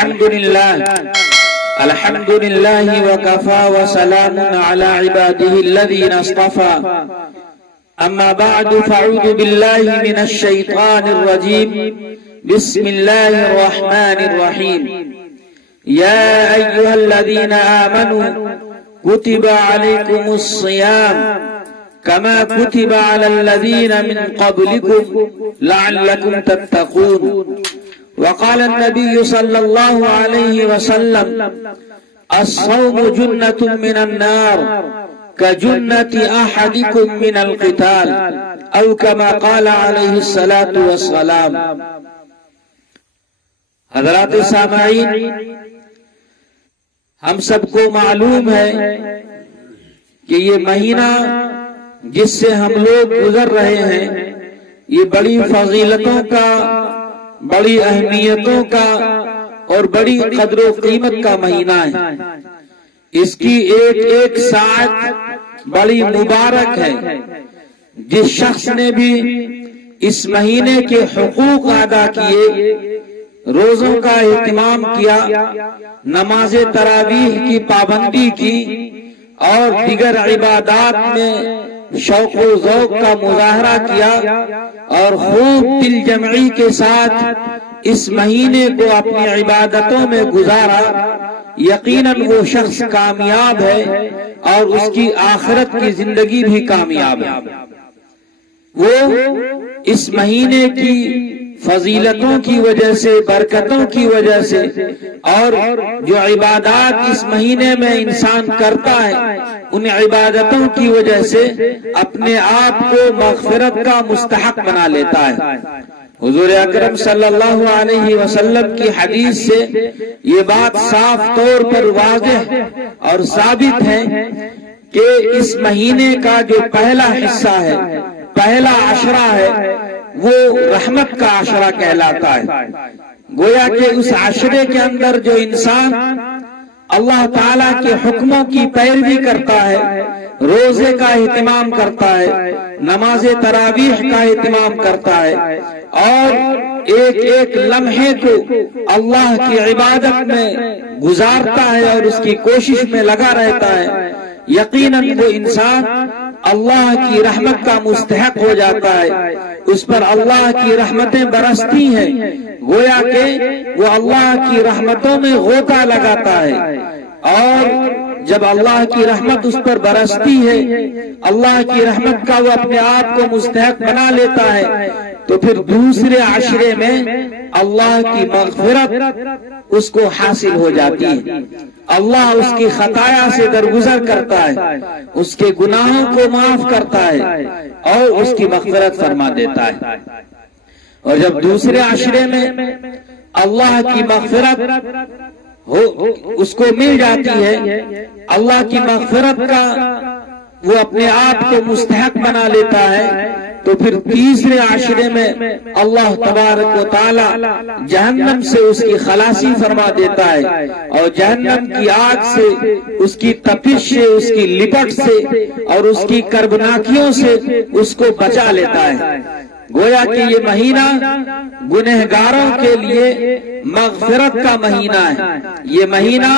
الحمد لله وكفى وسلام على عباده الذين اصطفى أما بعد فأعوذ بالله من الشيطان الرجيم بسم الله الرحمن الرحيم يا أيها الذين آمنوا كتب عليكم الصيام كما كتب على الذين من قبلكم لعلكم تتقون وقال النبي صلى الله عليه وسلم الصوم جنة من النار كجنة أحدكم من القتال أو كما قال عليه الصلاة والسلام۔ حضرات سامعین، ہم سب کو معلوم ہے کہ یہ مہینہ جس سے ہم لوگ گزر رہے ہیں یہ بڑی فضیلتوں کا، بڑی اہمیتوں کا اور بڑی قدر و قیمت کا مہینہ ہے۔ اس کی ایک ایک ساعت بڑی مبارک ہے۔ جس شخص نے بھی اس مہینے کے حقوق ادا کیے، روزوں کا اہتمام کیا، نماز تراویح کی پابندی کی اور دیگر عبادات میں شوق و ذوق کا مظاہرہ کیا اور خوب دل جمعی کے ساتھ اس مہینے کو اپنی عبادتوں میں گزارا، یقیناً وہ شخص کامیاب ہے اور اس کی آخرت کی زندگی بھی کامیاب ہے۔ وہ اس مہینے کی فضیلتوں کی وجہ سے، برکتوں کی وجہ سے اور جو عبادات اس مہینے میں انسان کرتا ہے ان عبادتوں کی وجہ سے اپنے آپ کو مغفرت کا مستحق بنا لیتا ہے۔ حضور اکرم صلی اللہ علیہ وسلم کی حدیث سے یہ بات صاف طور پر واضح اور ثابت ہے کہ اس مہینے کا جو پہلا حصہ ہے، پہلا عشرہ ہے، وہ رحمت کا عشرہ کہلاتا ہے۔ گویا کہ اس عشرے کے اندر جو انسان اللہ تعالیٰ کے حکموں کی پیروی کرتا ہے، روزے کا اہتمام کرتا ہے، نماز تراویح کا اہتمام کرتا ہے اور ایک ایک لمحے کو اللہ کی عبادت میں گزارتا ہے اور اس کی کوشش میں لگا رہتا ہے، یقیناً وہ انسان اللہ کی رحمت کا مستحق ہو جاتا ہے، اس پر اللہ کی رحمتیں برستی ہیں، گویا کہ وہ اللہ کی رحمتوں میں غوطہ لگاتا ہے اور جب اللہ کی رحمت اس پر برستی ہے، اللہ کی رحمت کا وہ اپنے آپ کو مستحق بنا لیتا ہے، تو پھر دوسرے عشرے میں اللہ کی مغفرت اس کو حاصل ہو جاتی ہے۔ اللہ اس کی خطایا سے درگزر کرتا ہے، اس کے گناہوں کو معاف کرتا ہے اور اس کی مغفرت فرما دیتا ہے۔ اور جب دوسرے عشرے میں اللہ کی مغفرت اس کو مل جاتی ہے، اللہ کی مغفرت کا وہ اپنے آپ کو مستحق بنا لیتا ہے، تو پھر تیسرے عشرے میں اللہ تبارک و تعالی جہنم سے اس کی خلاصی فرما دیتا ہے اور جہنم کی آگ سے، اس کی تپش سے، اس کی لپٹ سے اور اس کی کربناکیوں سے اس کو بچا لیتا ہے۔ گویا کہ یہ مہینہ گنہگاروں کے لیے مغفرت کا مہینہ ہے۔ یہ مہینہ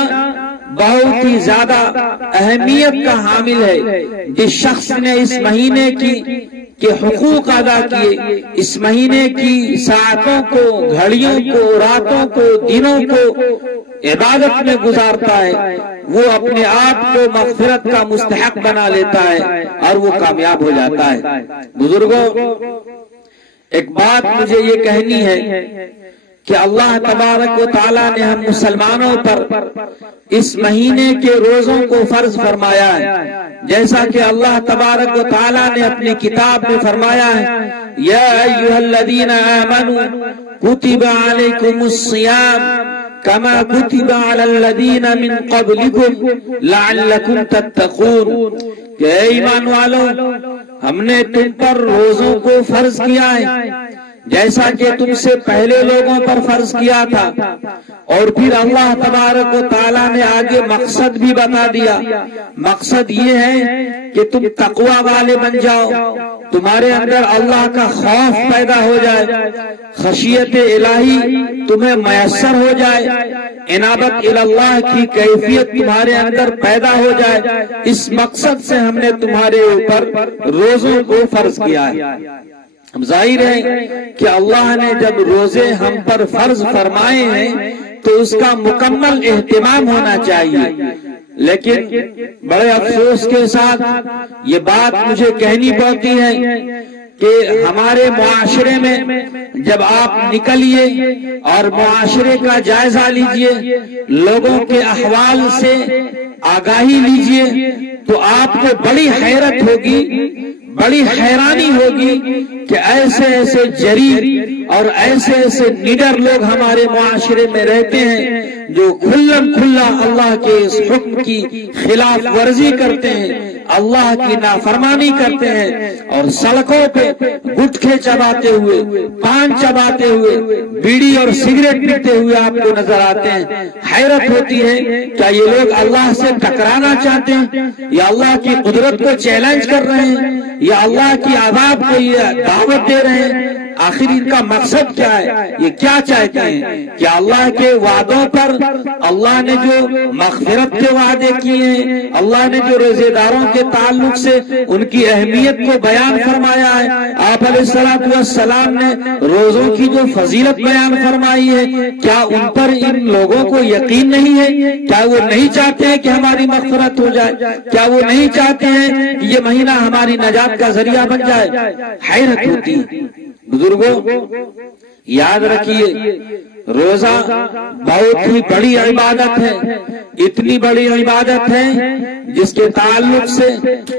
بہت ہی زیادہ اہمیت کا حامل ہے۔ جس شخص نے اس مہینے کے حقوق ادا کیے، اس مہینے کی ساعتوں کو، گھڑیوں کو، راتوں کو، دنوں کو عبادت میں گزارتا ہے، وہ اپنے آپ کو مغفرت کا مستحق بنا لیتا ہے اور وہ کامیاب ہو جاتا ہے۔ بزرگوں، ایک بات مجھے یہ کہنی ہے کہ اللہ تبارک و تعالیٰ نے ہم مسلمانوں پر اس مہینے کے روزوں کو فرض فرمایا ہے، جیسا کہ اللہ تبارک و تعالیٰ نے اپنی کتاب میں فرمایا ہے، یا ایھا الذین آمنوا کتب علیکم الصیام کما کتب علی الذین من قبلکم لعلکم تتقون، کہ اے ایمان والو، ہم نے تم پر روزوں کو فرض کیا ہے جیسا کہ تم سے پہلے لوگوں پر فرض کیا تھا، اور پھر اللہ تبارک و تعالیٰ نے آگے مقصد بھی بتا دیا۔ مقصد یہ ہے کہ تم تقوی والے بن جاؤ، تمہارے اندر اللہ کا خوف پیدا ہو جائے، خشیت الہی تمہیں میسر ہو جائے، انابت اللہ کی کیفیت تمہارے اندر پیدا ہو جائے، اس مقصد سے ہم نے تمہارے اوپر روزوں کو فرض کیا ہے۔ اب ظاہر ہے کہ اللہ نے جب روزے ہم پر فرض فرمائے ہیں تو اس کا مکمل اہتمام ہونا چاہیے، لیکن بڑے افسوس کے ساتھ یہ بات مجھے کہنی پڑتی ہے کہ ہمارے معاشرے میں جب آپ نکلیے اور معاشرے کا جائزہ لیجئے، لوگوں کے احوال سے آگاہی لیجئے، تو آپ کو بڑی حیرت ہوگی، بڑی حیرانی ہوگی کہ ایسے ایسے جری اور ایسے ایسے نڈر لوگ ہمارے معاشرے میں رہتے ہیں جو کھلم کھلا اللہ کے اس حکم کی خلاف ورزی کرتے ہیں، اللہ کی نافرمانی کرتے ہیں، اور سڑکوں پہ گٹکے چباتے ہوئے، پان چباتے ہوئے، بیڑی اور سگریٹ پیتے ہوئے آپ کو نظر آتے ہیں۔ حیرت ہوتی ہے کیا یہ لوگ اللہ سے ٹکرانا چاہتے ہیں، یا اللہ کی قدرت کو چیلنج کر رہے ہیں، یا اللہ کی عذاب کو یہ دعوت دے رہے ہیں؟ آخر ان کا مقصد کیا ہے؟ یہ کیا چاہتے ہیں کہ اللہ کے وعدوں پر اللہ نے جو مغفرت کے وعدے کیے ہیں، اللہ نے جو روزے داروں کے تعلق سے ان کی اہمیت کو بیان فرمایا ہے، آپ علیہ السلام نے روزوں کی جو فضیلت بیان فرمائی ہے، کیا ان پر ان لوگوں کو یقین نہیں ہے؟ کیا وہ نہیں چاہتے ہیں کہ ہماری مغفرت ہو جائے؟ کیا وہ نہیں چاہتے ہیں کہ یہ مہینہ ہماری نجات کا ذریعہ بن جائے؟ حیرت ہوتی ہے۔ بزرگوں یاد رکھیے، روزہ بہت ہی بڑی عبادت ہے، اتنی بڑی عبادت ہے جس کے تعلق سے،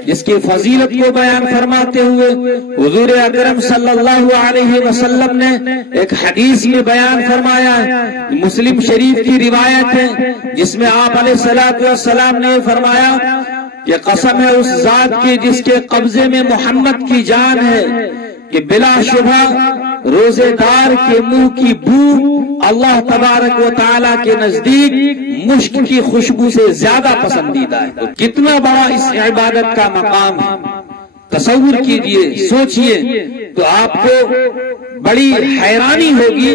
جس کی فضیلت کو بیان فرماتے ہوئے حضور اکرم صلی اللہ علیہ وسلم نے ایک حدیث میں بیان فرمایا ہے، مسلم شریف کی روایت ہے، جس میں آپ علیہ السلام نے فرمایا کہ قسم ہے اس ذات کی جس کے قبضے میں محمد کی جان ہے کہ بلا شبہ روزے دار کے منہ کی بو اللہ تبارک و تعالیٰ کے نزدیک مشک کی خوشبو سے زیادہ پسندیدہ ہے۔ تو کتنا بڑا اس عبادت کا مقام ہے، تصور کیجئے، سوچئے، تو آپ کو بڑی حیرانی ہوگی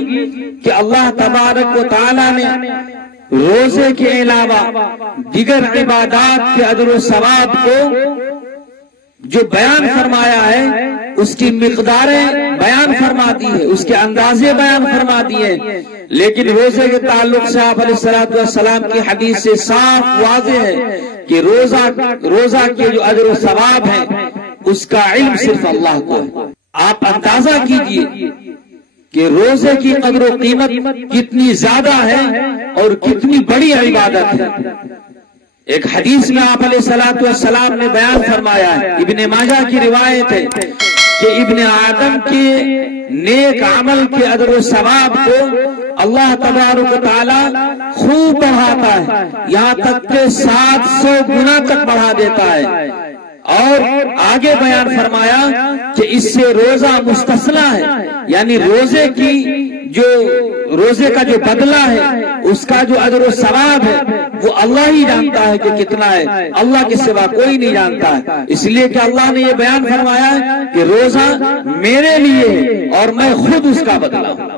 کہ اللہ تبارک و تعالیٰ نے روزے کے علاوہ دیگر عبادات کے اجر و ثواب کو جو بیان فرمایا ہے اس کی مقداریں بیان فرما دی ہے، اس کے اندازے بیان فرما دیے، لیکن روزے کے تعلق سے آپ علیہ السلام کی حدیث سے صاف واضح ہے کہ روزہ کے جو اجر و ثواب ہے اس کا علم صرف اللہ کو ہے۔ آپ اندازہ کیجئے کہ روزے کی قدر و قیمت کتنی زیادہ ہے اور کتنی بڑی عبادت ہے۔ ایک حدیث میں آپ علیہ السلام نے بیان فرمایا ہے، ابن ماجہ کی روایت ہے کہ ابن آدم کے نیک عمل کے اجر و ثواب کو اللہ تبارک و تعالی خوب بڑھاتا ہے، یہاں تک کہ 700 گنا تک بڑھا دیتا ہے، اور آگے بیان فرمایا کہ اس سے روزہ مستثنی ہے، یعنی روزے کا جو بدلہ ہے، اس کا جو اجر و ثواب ہے وہ اللہ ہی جانتا ہے کہ کتنا ہے، اللہ کے سوا کوئی نہیں جانتا ہے۔ اس لیے کہ اللہ نے یہ بیان فرمایا ہے کہ روزہ میرے لیے ہے اور میں خود اس کا بدلہ ہوں۔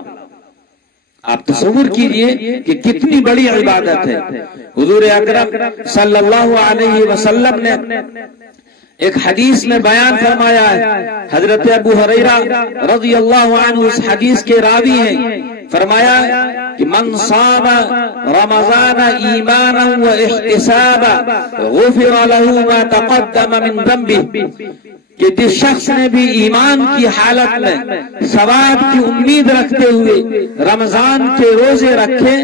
آپ تصور کیجئے کہ کتنی بڑی عبادت ہے۔ حضور اکرم صلی اللہ علیہ وسلم نے ایک حدیث میں بیان فرمایا ہے، حضرت ابو ہریرہ رضی اللہ عنہ اس حدیث کے راوی ہیں، فرمایا کہ من صام رمضان ایمانا و احتسابا غفر له ما تقدم من ذنبه، کہ جس شخص نے بھی ایمان کی حالت میں ثواب کی امید رکھتے ہوئے رمضان کے روزے رکھے،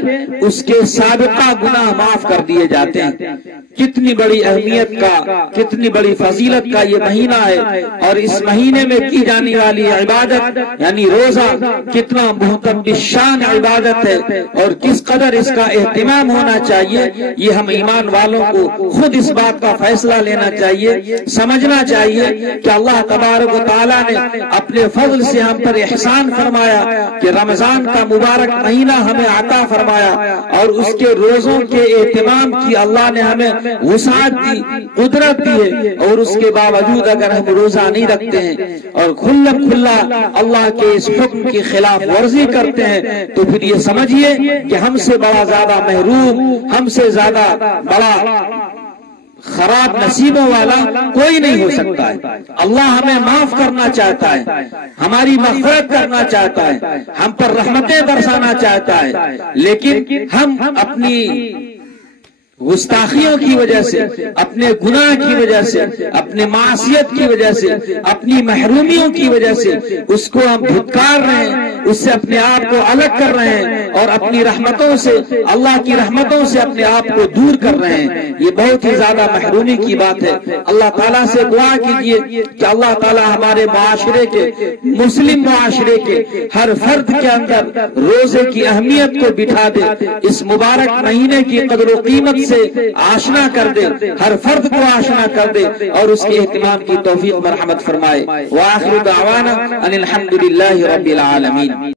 اس کے سابقہ گناہ معاف کر دیے جاتے ہیں۔ کتنی بڑی اہمیت کا، کتنی بڑی فضیلت کا یہ مہینہ ہے، اور اس مہینے میں کی جانے والی عبادت یعنی روزہ کتنا محترم شان عبادت ہے، اور کس قدر اس کا اہتمام ہونا چاہیے، یہ ہم ایمان والوں کو خود اس بات کا فیصلہ لینا چاہیے، سمجھنا چاہیے کہ اللہ تبارک و تعالیٰ نے اپنے فضل سے ہم پر احسان فرمایا کہ رمضان کا مبارک مہینہ ہمیں عطا فرمایا، اور اس کے روزوں کے اہتمام کی اللہ نے ہمیں وسعت دی، قدرت دی ہے، اور اس کے باوجود اگر ہم روزہ نہیں رکھتے ہیں اور کھلا اللہ کے اس حکم کی خلاف ورزی کرتے ہیں ہیں تو پھر یہ سمجھیے کہ ہم سے بڑا زیادہ محروم، ہم سے زیادہ بڑا خراب نصیبوں والا کوئی نہیں ہو سکتا ہے۔ اللہ ہمیں معاف کرنا چاہتا ہے، ہماری مغفرت کرنا چاہتا ہے، ہم پر رحمتیں برسانا چاہتا ہے، لیکن ہم اپنی گستاخیوں کی وجہ سے، اپنے گناہ کی وجہ سے، اپنے معصیت کی وجہ سے، اپنی محرومیوں کی وجہ سے اس کو ہم دھتکار رہے ہیں، اس سے اپنے آپ کو الگ کر رہے ہیں اور اپنی رحمتوں سے، اللہ کی رحمتوں سے اپنے آپ کو دور کر رہے ہیں۔ یہ بہت ہی زیادہ محرومی کی بات ہے۔ اللہ تعالیٰ سے دعا کیجیے کہ اللہ تعالیٰ ہمارے معاشرے کے، مسلم معاشرے کے ہر فرد کے اندر روزے کی اہمیت کو بٹھا دے، اس مبارک مہینے کی قدر و قیمت سے آشنا کر دے، ہر فرد کو آشنا کر دے اور اس کے اہتمام کی توفیق مرحمت فرمائے۔ وآخر دعوانا ان الحمدللہ رب العالمین۔